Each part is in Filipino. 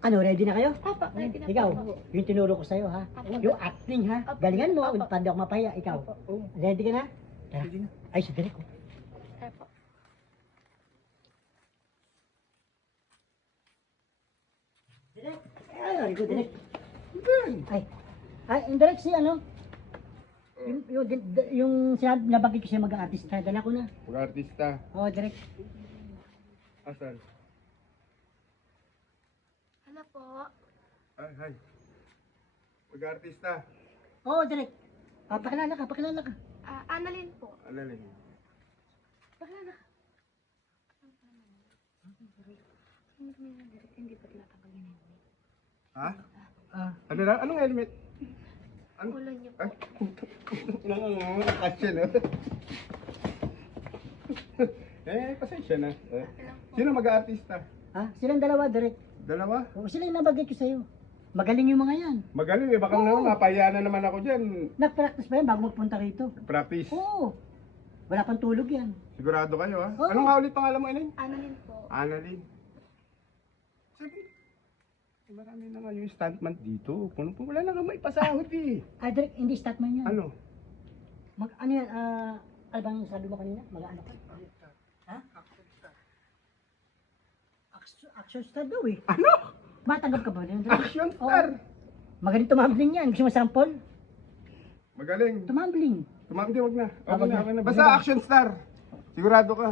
Ano, ready na kayo? Opo, ready na Ikaw, po. yung tinuro ko sa'yo ha. Opo. Yung acting ha. Opo. Galingan mo, Opo. hindi ako mapahiya. Ikaw. Opo. Ready ka na? Tara. Ay, si Derek. Opo. Derek. Ay, very good, Derek. Ay, Derek, si ano? Yung sinabi, nabagay ko siya mag-artista. Dala ko na. Mag-artista. Oo, Derek. Asan? Hello po. Ay, hi. Mag-artista. Oo, Derek. Pakilala ka. Annalyn po. Annalyn. Pakilala ka. Hindi pa tinatanggal yun. Ha? Ah, Ano na? Anong helmet? Ano? Ulan niyo po. Ay, nakakasya na. Pasensya na. Sino mag-artista? silang dalawa, Derek. Dalawa? Oo, sila yung nabagay ko sa'yo. Magaling yung mga yan. Magaling eh. Baka naman mapahiya na naman ako dyan. Nag-practice pa yan bago magpunta rito. Practice. Oo. Wala pang tulog yan. Sigurado kayo ha? Oo. Anong nga ulit pangalan mo, Elaine? Annalyn po. Annalyn. Sabi, marami na nga yung stuntman dito. Wala na nga may pasahod eh. Ay, Derek, hindi statman yan. Ano? Ano yan, ano bang sabi mo kanina? Mag-ano ka? Ha? Action star daw eh. Ano? Matanggap ka ba rin? Derek? Action star! Oo. Magaling tumambling yan. Gusto mo sample? Magaling. Tumambling. Hindi, wag na. Wag na. Okay na. Basta Wag na. action star. Sigurado ka.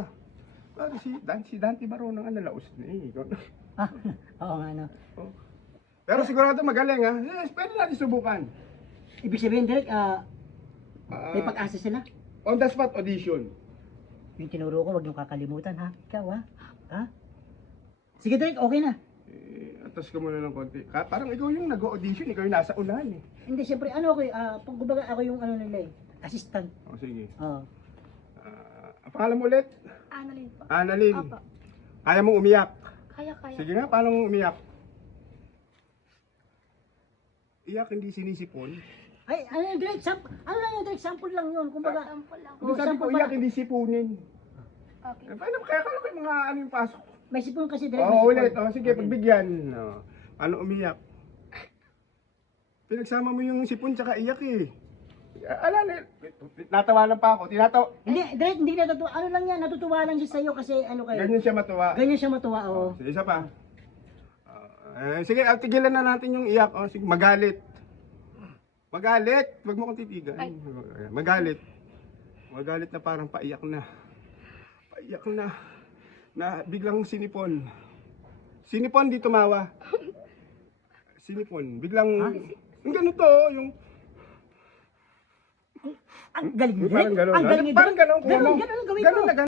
Pero si Dante Baron ang laos na eh. Oo nga, no. Pero sigurado magaling ha. Yes, pwede natin subukan. Ibig sabihin, Derek, may Ah, pag-asa sila. on the spot audition. Yung tinuro ko, wag niyong kakalimutan, ha? Ikaw, ha? Ha? Sige, Derek, okay na. Atas ka muna ng konti. Parang ikaw yung nag-audition, ikaw yung nasa unahan eh. Hindi, siyempre, ano ako, kumbaga ako yung ano nila eh, assistant. O sige. Oo. Ang pangalan mo ulit? Annalyn po. Annalyn. Opo. Kaya mong umiyak. Kaya. Sige nga, paano mong umiyak? Iyak hindi sinisipon. Ay, ano yung Derek, ano lang yung Derek, sample lang yun, kumbaga. Sample lang. Kung sabi ko sample iyak pa- hindi sipunin. Okay. Paano kaya kala ko yung mga ano yung pasok? May sipon kasi Derek, Oo, may ulit. sipon. O, sige, pagbigyan. O, paano umiyak? Pinagsama mo yung sipon tsaka iyak eh. Alala, natawanan pa ako. Hindi, Derek, hindi natutuwa, ano lang yan, natutuwa lang siya sa'yo kasi ano kayo. Ganyan siya matuwa. Ganyan siya matuwa, oo. Sige, isa pa. Sige, tigilan na natin yung iyak. O, sige, magalit. Magalit. Huwag mo kong titigan. Ay. Magalit. Magalit na parang paiyak na. Paiyak na. Na biglang sinipon. Sinipon, di tumawa. Sinipon. Biglang, yung ganito, yung Ang galing, parang Derek. gano'n. Ang galing, Parang gano'n. Ganon, ganon, gawin mo. Gano'n na